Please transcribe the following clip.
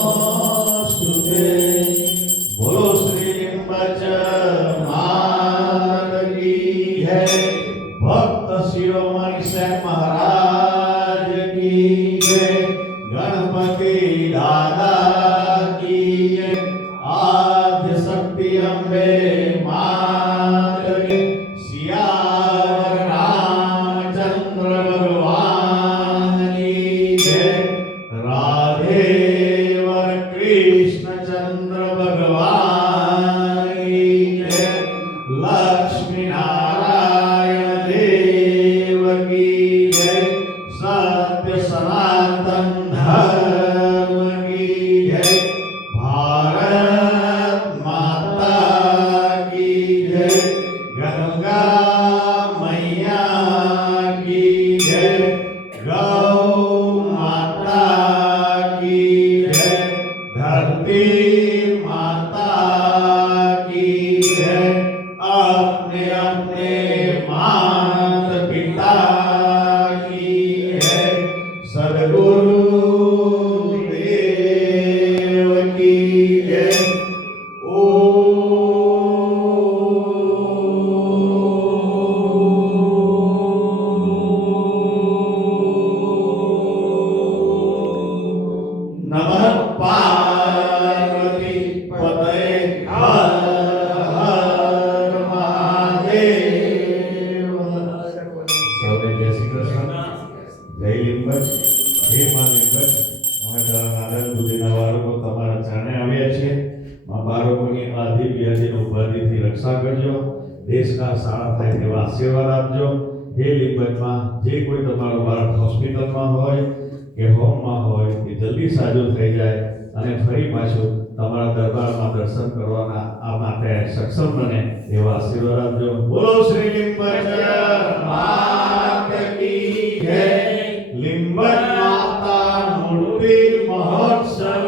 नमोस्तुते बोलो श्री लिंबच मात की है। भक्त शिरोमणि सेन महाराज की जय। गणपति दादा की जय। आद्य शक्ति अम्बे मात की। सियावर रामचंद्र भगवान की जय। राधे वर कृष्णचंद्र भगवान की जय। लक्ष्मी नारायण देव की जय। सत्य सनातन धर्म की जय। भारत माता की जय। गंगा मैया की जय। गौ माता की जय। धरती माता की जय। अपने अपने माता पिता की जय। सद्गुरु देव की जय। नमः पार्वती पतये हर हर महादेव। સૌને જય શ્રી કૃષ્ણ, જય લિંબચ, જય મા લિંબચ. અમે નારાયણ બુદ્ધિના બાળકો તમારા ચરણે આવ્યા છીએ. મા બાળકોની આદિ વ્યાધિ ઉપાધિથી રક્ષા કરજો. દેશના સારા થાય તેવા આશીર્વાદ આપજો. હે લિંબચમાં જે કોઈ તમારો બાળક હોસ્પિટલમાં હોય કે હોમમાં હોય કે જલ્દી સાજો થઈ જાય અને ફરી પાછું તમારા દરબારમાં દર્શન કરવાના આ માટે સક્ષમ બને એવા આશીર્વાદ આપજો. બોલો શ્રી લિંબચ માત કી જય. લિંબચ માતા મૂર્તિ મહોત્સવ